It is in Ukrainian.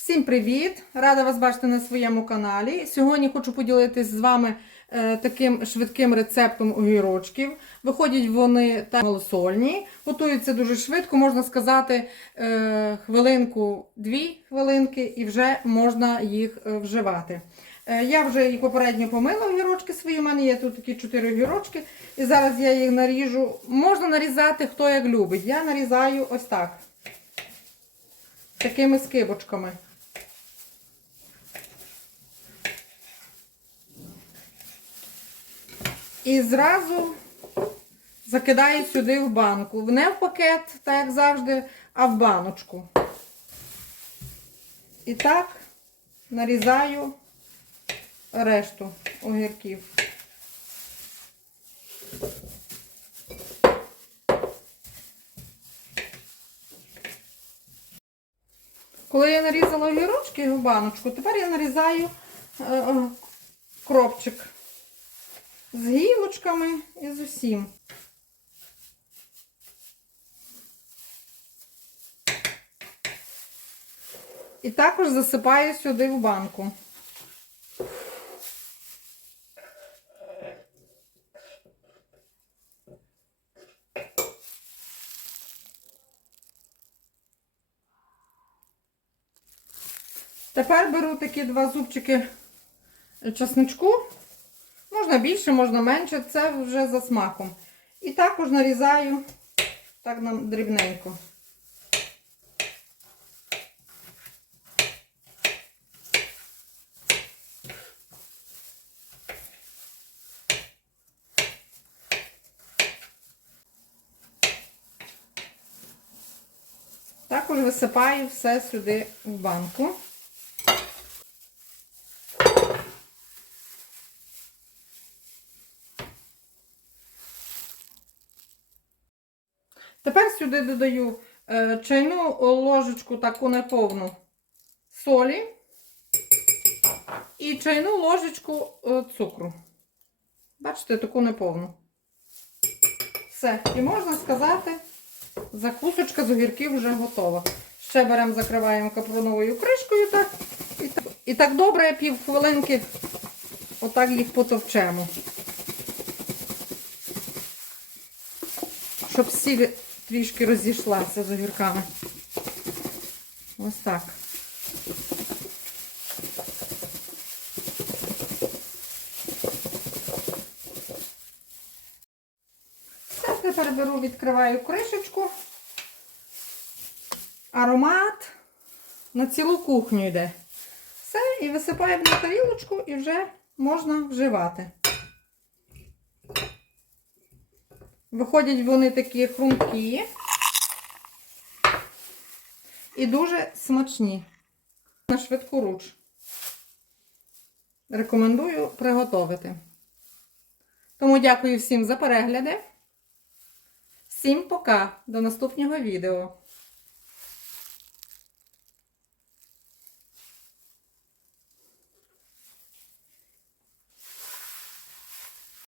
Всім привіт! Рада вас бачити на своєму каналі. Сьогодні хочу поділитися з вами е, таким швидким рецептом огірочків. Виходять вони та малосольні, готуються дуже швидко, можна сказати, е, хвилинку, дві хвилинки, і вже можна їх е, вживати. Я вже їх попередньо помила огірочки свої. У мене є тут такі чотири огірочки. І зараз я їх наріжу. Можна нарізати хто як любить. Я нарізаю ось так. Такими скибочками. І зразу закидаю сюди в банку. Не в пакет, так як завжди, а в баночку. І так нарізаю решту огірків. Коли я нарізала огірочки в баночку, тепер я нарізаю е, е, кропчик з гілочками і з усім. І також засипаю сюди в банку. Тепер беру такі два зубчики чесничку. Можна більше, можна менше, це вже за смаком. І також нарізаю так нам дрібненько. Також висипаю все сюди в банку. Тепер сюди додаю е, чайну ложечку таку неповну солі і чайну ложечку е, цукру. Бачите, таку неповну. Все. І можна сказати, закусочка з огірків вже готова. Ще беремо, закриваємо капроновою кришкою так. І так, і так добре пів хвилинки отак їх потовчемо. Щоб сіль трішки розійшлася з огірками. Ось так. Все, тепер беру, відкриваю кришечку. Аромат на цілу кухню йде. Все, і висипаємо на тарілочку і вже можна вживати. Виходять вони такі хрумкі і дуже смачні. На швидку руч. Рекомендую приготувати. Тому дякую всім за перегляди. Всім пока! До наступного відео!